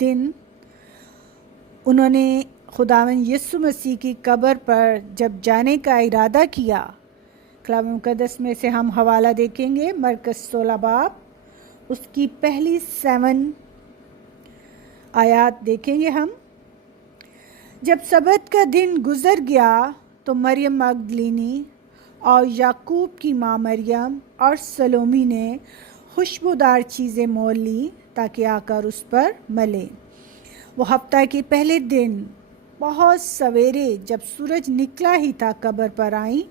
دن انہوں نے خداوند یسوع مسیح کی قبر پر جب جانے کا ارادہ کیا، کلام مقدس میں سے ہم حوالہ دیکھیں گے، مرکز 16 باب اس کی پہلی 7 آیات دیکھیں گے ہم۔ جب سبت کا دن گزر گیا تو مریم مگدلینی اور یعقوب کی ماں مریم اور سلومی نے خوشبودار چیزیں مول لی تاکہ آ کر اس پر ملے۔ وہ ہفتہ کے پہلے دن بہت سویرے جب سورج نکلا ہی تھا قبر پر آئیں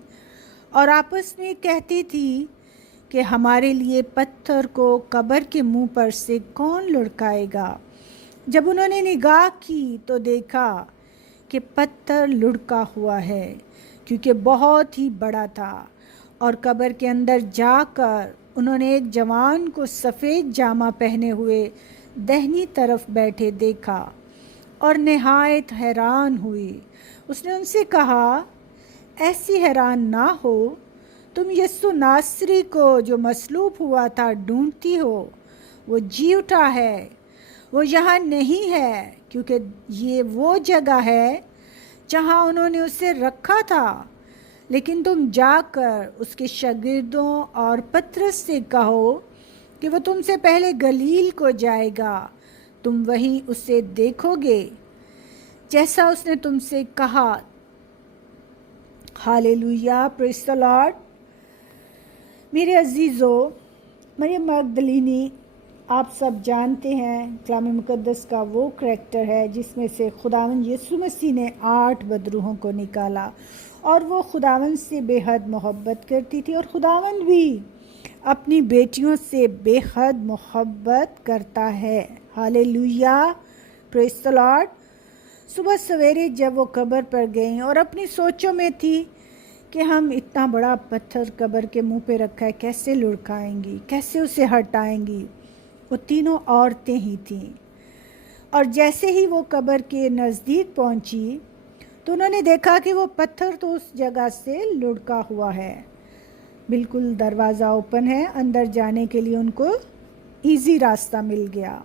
اور آپس میں کہتی تھی کہ ہمارے لیے پتھر کو قبر کے منہ پر سے کون لڑکائے گا۔ جب انہوں نے نگاہ کی تو دیکھا کہ پتھر لڑکا ہوا ہے کیونکہ بہت ہی بڑا تھا، اور قبر کے اندر جا کر انہوں نے ایک جوان کو سفید جامہ پہنے ہوئے دہنی طرف بیٹھے دیکھا اور نہایت حیران ہوئی۔ اس نے ان سے کہا، ایسی حیران نہ ہو، تم یسوع ناصری کو جو مصلوب ہوا تھا ڈھونڈتی ہو، وہ جی اٹھا ہے، وہ یہاں نہیں ہے، کیونکہ یہ وہ جگہ ہے جہاں انہوں نے اسے رکھا تھا۔ لیکن تم جا کر اس کے شاگردوں اور پترس سے کہو کہ وہ تم سے پہلے گلیل کو جائے گا، تم وہیں اسے دیکھو گے جیسا اس نے تم سے کہا۔ ہالےلویا، پریز دی لارڈ۔ میرے عزیزو، مریم مگدلینی آپ سب جانتے ہیں کلام مقدس کا وہ کریکٹر ہے جس میں سے خداوند یسوع مسیح نے 8 بدروحوں کو نکالا، اور وہ خداوند سے بے حد محبت کرتی تھی، اور خداوند بھی اپنی بیٹیوں سے بے حد محبت کرتا ہے۔ ہالےلویا، پریز دی لارڈ۔ صبح سویرے جب وہ قبر پر گئیں اور اپنی سوچوں میں تھی کہ ہم اتنا بڑا پتھر قبر کے منہ پہ رکھا ہے، کیسے لڑکائیں گی، کیسے اسے ہٹائیں گی۔ وہ تینوں عورتیں ہی تھیں، اور جیسے ہی وہ قبر کے نزدیک پہنچی تو انہوں نے دیکھا کہ وہ پتھر تو اس جگہ سے لڑکا ہوا ہے، بالکل دروازہ اوپن ہے، اندر جانے کے لیے ان کو ایزی راستہ مل گیا۔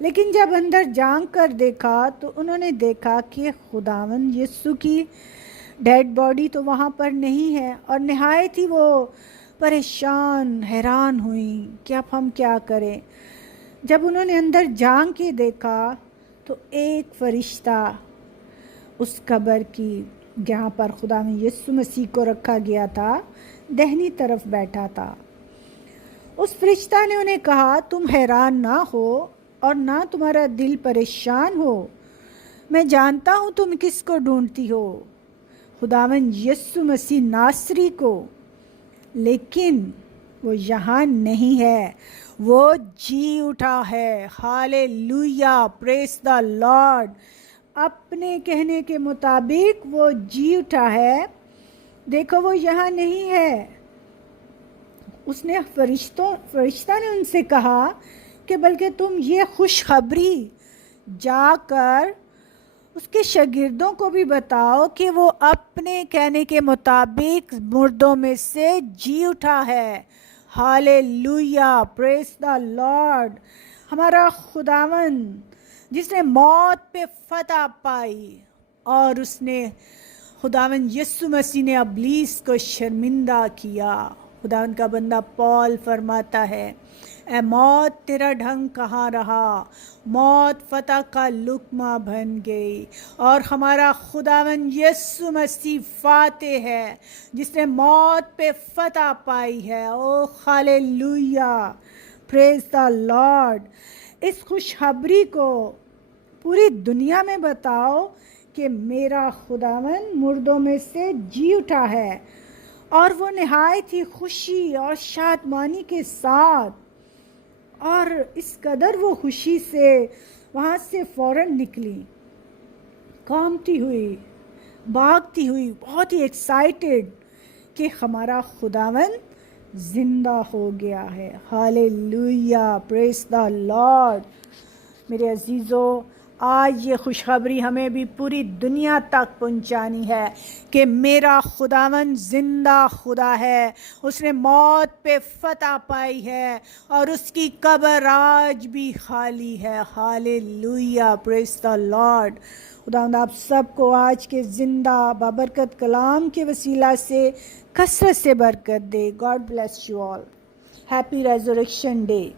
لیکن جب اندر جان کر دیکھا تو انہوں نے دیکھا کہ خداوند یسوع کی ڈیڈ باڈی تو وہاں پر نہیں ہے، اور نہایت ہی وہ پریشان حیران ہوئیں کہ اب ہم کیا کریں۔ جب انہوں نے اندر جان کے دیکھا تو ایک فرشتہ اس قبر کی جہاں پر خداوند یسوع مسیح کو رکھا گیا تھا دہنی طرف بیٹھا تھا۔ اس فرشتہ نے انہیں کہا، تم حیران نہ ہو اور نہ تمہارا دل پریشان ہو، میں جانتا ہوں تم کس کو ڈھونڈتی ہو، خداوند یسوع مسیح ناصری کو، لیکن وہ یہاں نہیں ہے، وہ جی اٹھا ہے۔ ہالےلویا، پریز دی لارڈ۔ اپنے کہنے کے مطابق وہ جی اٹھا ہے، دیکھو وہ یہاں نہیں ہے۔ اس نے فرشتہ نے ان سے کہا کہ بلکہ تم یہ خوشخبری جا کر اس کے شاگردوں کو بھی بتاؤ کہ وہ اپنے کہنے کے مطابق مردوں میں سے جی اٹھا ہے۔ ہالےلویا، پریز دی لارڈ۔ ہمارا خداوند جس نے موت پہ فتح پائی، اور اس نے خداوند یسوع مسیح نے ابلیس کو شرمندہ کیا۔ خداوند کا بندہ پال فرماتا ہے، اے موت تیرا ڈھنگ کہاں رہا، موت فتح کا لقمہ بن گئی۔ اور ہمارا خداوند یسوع مسیح فاتح ہے جس نے موت پہ فتح پائی ہے۔ او ہالےلویا، پریز دی لارڈ۔ اس خوشخبری کو پوری دنیا میں بتاؤ کہ میرا خداوند مردوں میں سے جی اٹھا ہے، اور وہ نہایت ہی خوشی اور شادمانی کے ساتھ، اور اس قدر وہ خوشی سے وہاں سے فوراً نکلی، کانپتی ہوئی، بھاگتی ہوئی، بہت ہی ایکسائٹڈ کہ ہمارا خداوند زندہ ہو گیا ہے۔ ہالےلویا، پریز دی لارڈ۔ میرے عزیزو، آج یہ خوشخبری ہمیں بھی پوری دنیا تک پہنچانی ہے کہ میرا خداوند زندہ خدا ہے، اس نے موت پہ فتح پائی ہے اور اس کی قبر آج بھی خالی ہے۔ ہاللویہ، پریز دی لارڈ۔ خداوند آپ سب کو آج کے زندہ بابرکت کلام کے وسیلہ سے کثرت سے برکت دے۔ God bless you all. Happy resurrection day.